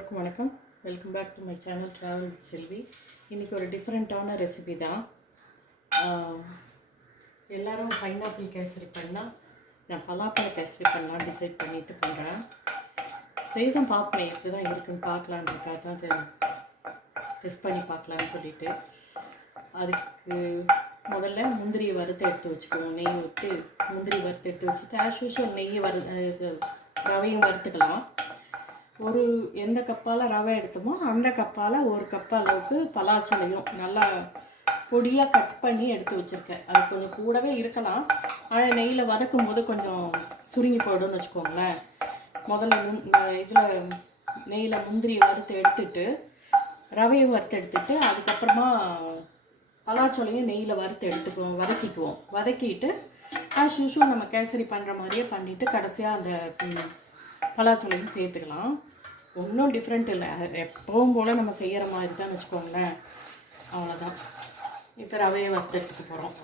எல்லோருக்கும் வணக்கம். Welcome back to my channel travel Selvi இன்றைக்கி ஒரு டிஃப்ரெண்ட்டான ரெசிபி தான். எல்லோரும் பைனாப்பிள் கேசரி பண்ணால் நான் பலாப்பழ கேசரி பண்ணலாம் டிசைட் பண்ணிட்டு பண்ணுறேன் செய்தான் பார்ப்பேன் இப்படி தான் இருக்குன்னு பார்க்கலான்றதுக்காக தான் டெஸ்ட் பண்ணி பார்க்கலான்னு சொல்லிட்டு. அதுக்கு முதல்ல முந்திரியை வறுத்து எடுத்து வச்சுக்குவோம். நெய் விட்டு முந்திரி வறுத்து எடுத்து வச்சுட்டு ஆஸ் யூஷுவல் நெய் வறு ரவையும் வறுத்துக்கலாம். ஒரு எந்த கப்பால் ரவை எடுத்தோமோ அந்த கப்பால் ஒரு கப் அளவுக்கு பலாச்சலையும் நல்லா பொடியாக கட் பண்ணி எடுத்து வச்சுருக்கேன். அது கொஞ்சம் கூடவே இருக்கலாம். ஆனால் நெய்யில் வதக்கும் போது கொஞ்சம் சுருங்கி போய்டும்னு வச்சுக்கோங்களேன். முதல்ல இதில் நெய்யில் முந்திரி வறுத்து எடுத்துட்டு ரவையை வறுத்து எடுத்துட்டு அதுக்கப்புறமா பலாச்சோலையும் நெய்யில் வறுத்து எடுத்துக்குவோம் வதக்கிக்குவோம். வதக்கிட்டு ஆஸ் யூஷுவல் நம்ம கேசரி பண்ணுற மாதிரியே பண்ணிவிட்டு கடைசியாக அந்த பலாச்சோலையும் சேர்த்துக்கலாம். ஒன்றும் டிஃப்ரெண்ட் இல்லை. எப்பவும் போல் நம்ம செய்கிற மாதிரி தான் வச்சுக்கோங்களேன். அவ்வளோதான் இப்போ ரவையை வறுத்து போகிறோம்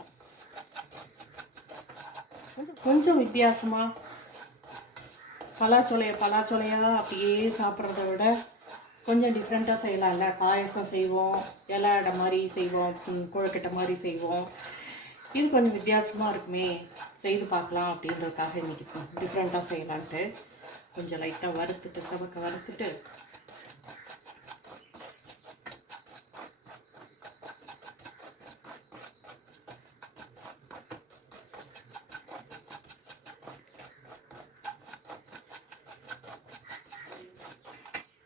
கொஞ்சம் கொஞ்சம் வித்தியாசமாக பலாச்சோலையை பலாச்சோலையாக அப்படியே சாப்பிட்றத விட கொஞ்சம் டிஃப்ரெண்ட்டாக செய்யலாம்ல. பாயசம் செய்வோம் இலை மாதிரி செய்வோம் குழக்கட்டை மாதிரி செய்வோம். இது கொஞ்சம் வித்தியாசமாக இருக்குமே. செய்து பார்க்கலாம் அப்படின்றதுக்காக இன்றைக்கி டிஃப்ரெண்ட்டாக செய்யலான்ட்டு கொஞ்சம் லைட்டாக வறுத்துட்டு சவக்க வறுத்துட்டு.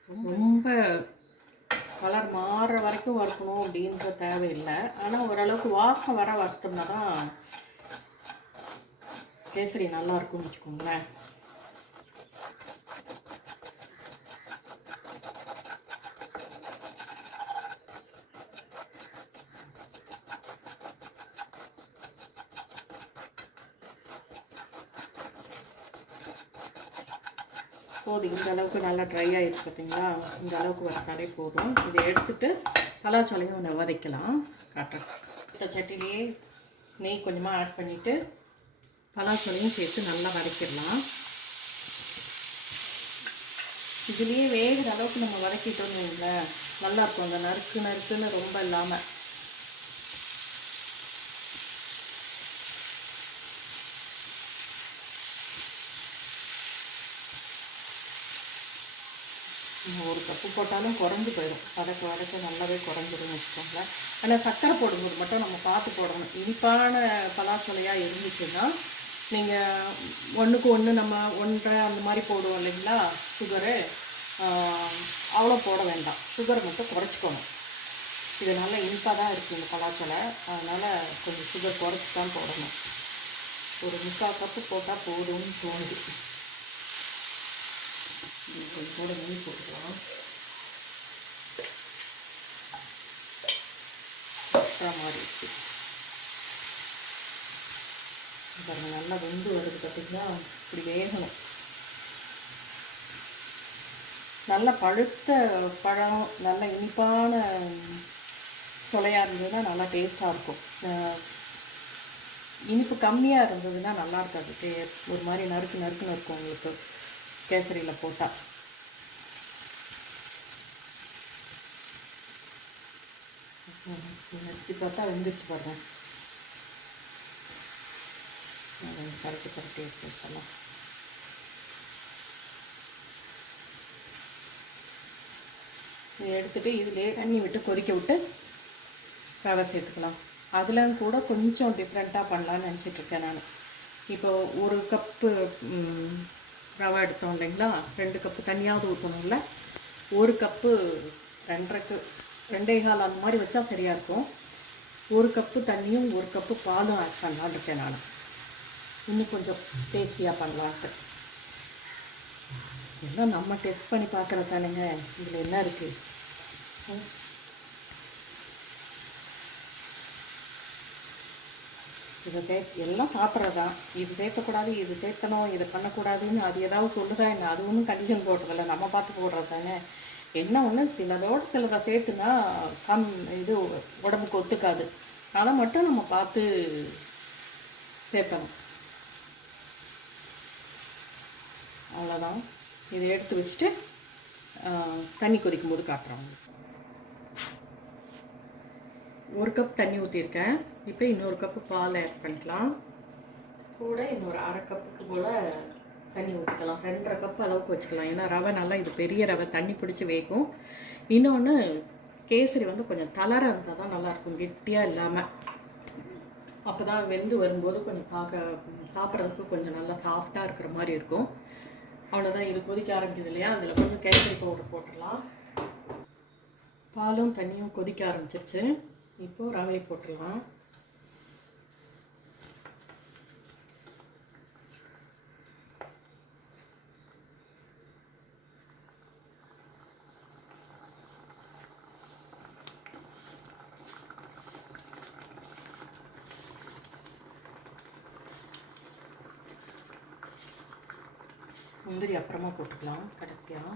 ரொம்ப கலர் மாறுற வரைக்கும் வறுக்கணும் அப்படின்ற தேவையில்லை. ஆனால் ஓரளவுக்கு வாசம் வர வறுத்தோம்னா தான் கேசரி நல்லா இருக்கும்னு வச்சுக்கோங்களேன். போதும் இந்த அளவுக்கு நல்லா ட்ரை ஆகிடுச்சு பார்த்தீங்களா இந்த அளவுக்கு வறுத்தாலே போதும். இதை எடுத்துட்டு பலாச்சோலையும் ஒன்று வதக்கலாம். காட்டுறேன். இந்த சட்டிலேயே நெய் கொஞ்சமாக ஆட் பண்ணிவிட்டு பலாச்சோலையும் சேர்த்து நல்லா வதக்கிடலாம். இதுலேயே வேகிற அளவுக்கு நம்ம வதக்கிட்டோம்னு வைங்களேன் நல்லா இருக்கும். அந்த நறுக்கு நறுக்குன்னு ரொம்ப இல்லாமல் நம்ம ஒரு கப்பு போட்டாலும் குறைஞ்சி போயிடும். வதக்க வதக்க நல்லாவே குறைஞ்சிடும் வச்சுக்கோங்களேன். ஆனால் சர்க்கரை போடும்போது மட்டும் நம்ம பார்த்து போடணும். இனிப்பான பலாச்சொலையாக இருந்துச்சுன்னா நீங்கள் ஒன்றுக்கு ஒன்று நம்ம ஒன்றரை அந்த மாதிரி போடுவோம் இல்லைங்களா? சுகரு அவ்வளோ போட வேண்டாம். சுகரை மட்டும் குறைச்சிக்கணும். இது நல்லா இனிப்பாக தான் இருக்குது இந்த பலாச்சொலை அதனால் கொஞ்சம் சுகர் குறைச்சி தான் போடணும். ஒரு முக்கால் கப்பு போட்டால் போதும்னு தோணுது. இது கூட நெய் போட்டுக்கலாம். மாதிரி இருக்கு. நல்லா வெந்து வருது பார்த்தீங்களா இப்படி வேகணும். நல்ல பழுத்த பழம் நல்ல இனிப்பான சொலையாக இருந்ததுன்னா நல்லா டேஸ்ட்டாக இருக்கும். இனிப்பு கம்மியாக இருந்ததுன்னா நல்லா இருக்காது. ஒரு மாதிரி நறுக்கு நறுக்குன்னு இருக்கும் உங்களுக்கு. கேசரியில் போட்டால் நெக்ஸ்ட் பார்த்தா வெந்துச்சு பாருங்க. கரெக்டு கரெக்டு எடுத்து சொல்லலாம் இதை எடுத்துகிட்டு இதிலே தண்ணி விட்டு கொதிக்க விட்டு ரவை சேர்த்துக்கலாம். அதில் கூட கொஞ்சம் டிஃப்ரெண்ட்டாக பண்ணலான்னு நினச்சிட்ருக்கேன் நான். இப்போ ஒரு கப்பு ரவை எடுத்தோம் இல்லைங்களா? ரெண்டு கப்பு தனியாவது ஊற்றணும்ல ஒரு கப்பு ரெண்டரைக்கு ரெண்டே கால் அந்த மாதிரி வச்சா சரியாக இருக்கும். ஒரு கப்பு தண்ணியும் ஒரு கப்பு பாலும் ஆட் பண்ணலான் இருக்கேன் நான். இன்னும் கொஞ்சம் டேஸ்டியாக பண்ணலான்ட்டு எல்லாம் நம்ம டெஸ்ட் பண்ணி பார்க்குறது தானேங்க. இதில் என்ன இருக்குது இதை சே எல்லாம் சாப்பிட்றது தான் இது சேர்க்கக்கூடாது இது சேர்த்தணும் இதை பண்ணக்கூடாதுன்னு அது ஏதாவது சொல்லுதா என்ன? அது ஒன்றும் கண்டிஷன் போடுறதில்ல. நம்ம பார்த்து போடுறது தானே என்ன ஒன்று சிலதோடு சிலதை சேர்த்துனா கம் இது உடம்புக்கு ஒத்துக்காது. அதை மட்டும் நம்ம பார்த்து சேர்க்கணும். அவ்வளோதான் இதை எடுத்து வச்சுட்டு தண்ணி கொதிக்கும் போது காட்டுறோம் ஒரு கப் தண்ணி ஊற்றிருக்கேன் இப்போ இன்னொரு கப்பு பால் ஆட் பண்ணிக்கலாம். கூட இன்னொரு அரை கப்புக்கு போல் தண்ணி ஊற்றிக்கலாம் ரெண்டரை கப் அளவுக்கு வச்சுக்கலாம். ஏன்னா ரவை நல்லா இது பெரிய ரவை தண்ணி பிடிச்சி வேகும். இன்னொன்று கேசரி வந்து கொஞ்சம் தளர இருந்தால் தான் நல்லாயிருக்கும். கெட்டியாக இல்லாமல் அப்போ தான் வெந்து வரும்போது கொஞ்சம் பார்க்க சாப்பிட்றதுக்கு கொஞ்சம் நல்லா சாஃப்டாக இருக்கிற மாதிரி இருக்கும். அவ்வளோதான் இது கொதிக்க ஆரம்பிக்குது இல்லையா? அதில் கொஞ்சம் கேசரி பவுடர் போட்டுடலாம். பாலும் தண்ணியும் கொதிக்க ஆரம்பிச்சிருச்சு. இப்போது ரவையை போட்டுடலாம். முந்திரி அப்புறமா போட்டுக்கலாம் கடைசியாக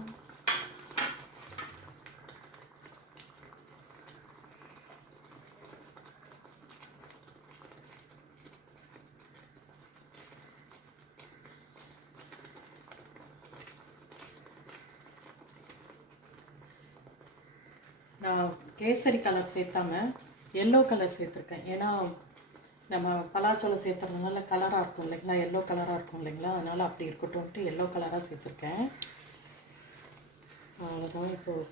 நான் கேசரி கலர் சேர்த்தாம எல்லோ கலர் சேர்த்துருக்கேன். ஏன்னா நம்ம பலாச்சோளம் சேர்த்துறதுனால கலராக இருக்கும் இல்லைங்களா? எல்லோ கலராக இருக்கும் இல்லைங்களா? அதனால் அப்படி இருக்கட்டும்ட்டு எல்லோ கலராக சேர்த்துருக்கேன். அவ்வளோதான் இப்போது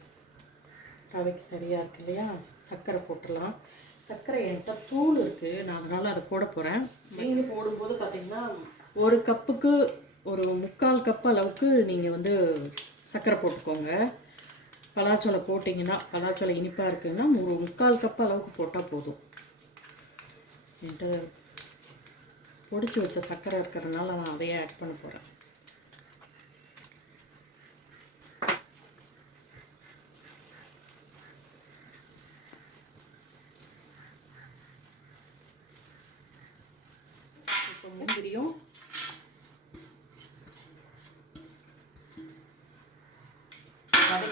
ரவைக்கு சரியாக இருக்கு இல்லையா? சர்க்கரை போட்டுடலாம். சர்க்கரை என்கிட்ட தூள் இருக்குது நான் அதனால் அதை போட போகிறேன் நீங்கள் போடும்போது பார்த்தீங்கன்னா ஒரு கப்புக்கு ஒரு முக்கால் கப் அளவுக்கு நீங்கள் வந்து சர்க்கரை போட்டுக்கோங்க. பலாச்சோலை போட்டிங்கன்னா பலாச்சோலை இனிப்பாக இருக்குன்னா ஒரு முக்கால் கப் அளவுக்கு போட்டால் போதும். என்கிட்ட பொடிச்சு வச்ச சர்க்கரை இருக்கிறதுனால நான் அதையே ஆட் பண்ண போகிறேன் இப்போ முந்திரியும்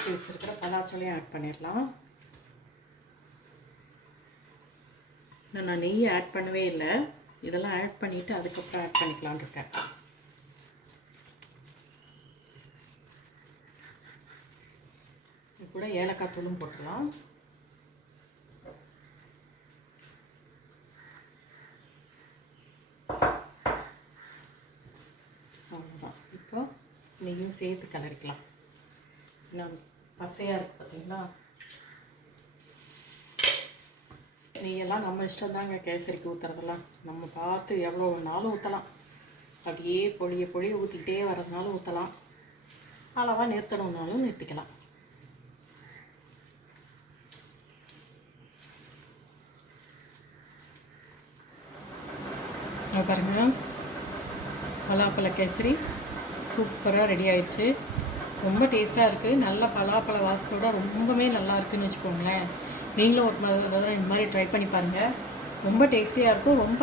வதக்கி வச்சிருக்கிற பலாச்சோலையும் ஆட் பண்ணிடலாம். இன்னும் நான் நெய் ஆட் பண்ணவே இல்லை. இதெல்லாம் ஆட் பண்ணிவிட்டு அதுக்கப்புறம் ஆட் பண்ணிக்கலாம்னு இருக்கேன். இது கூட ஏலக்காய் தூளும் போட்டுடலாம். அவ்வளோதான் இப்போ நெய்யும் சேர்த்து கலரிக்கலாம். நான் பசையாக இருக்குது பார்த்தீங்களா நெய்யெல்லாம் நம்ம இஷ்டம் தாங்க கேசரிக்கு ஊற்றுறதெல்லாம் நம்ம பார்த்து எவ்வளோ வேணாலும் ஊற்றலாம் அப்படியே பொழிய பொழிய ஊற்றிக்கிட்டே வர்றதுனாலும் ஊற்றலாம் அளவாக நிறுத்தணும்னாலும் நிறுத்திக்கலாம். இங்க பாருங்க. பலாப்பழ கேசரி சூப்பராக ரெடி ஆயிடுச்சு. ரொம்ப டேஸ்ட்டாக இருக்குது நல்ல பலாப்பழ வாசத்தோட ரொம்பவே நல்லா இருக்குன்னு வச்சுக்கோங்களேன். நீங்களும் ஒரு முதல்ல இந்த மாதிரி ட்ரை பண்ணி பாருங்கள் ரொம்ப டேஸ்டியாக இருக்கும். ரொம்ப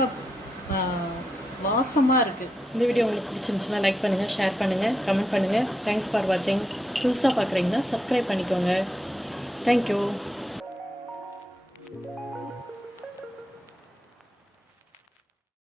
வாசமாக இருக்குது இந்த வீடியோ உங்களுக்கு பிடிச்சிருந்துச்சுன்னா லைக் பண்ணுங்கள் ஷேர் பண்ணுங்கள் கமெண்ட் பண்ணுங்கள் தேங்க்ஸ் ஃபார் வாட்சிங் புதுசாக பார்க்குறீங்கன்னா சப்ஸ்கிரைப் பண்ணிக்கோங்க. தேங்க்யூ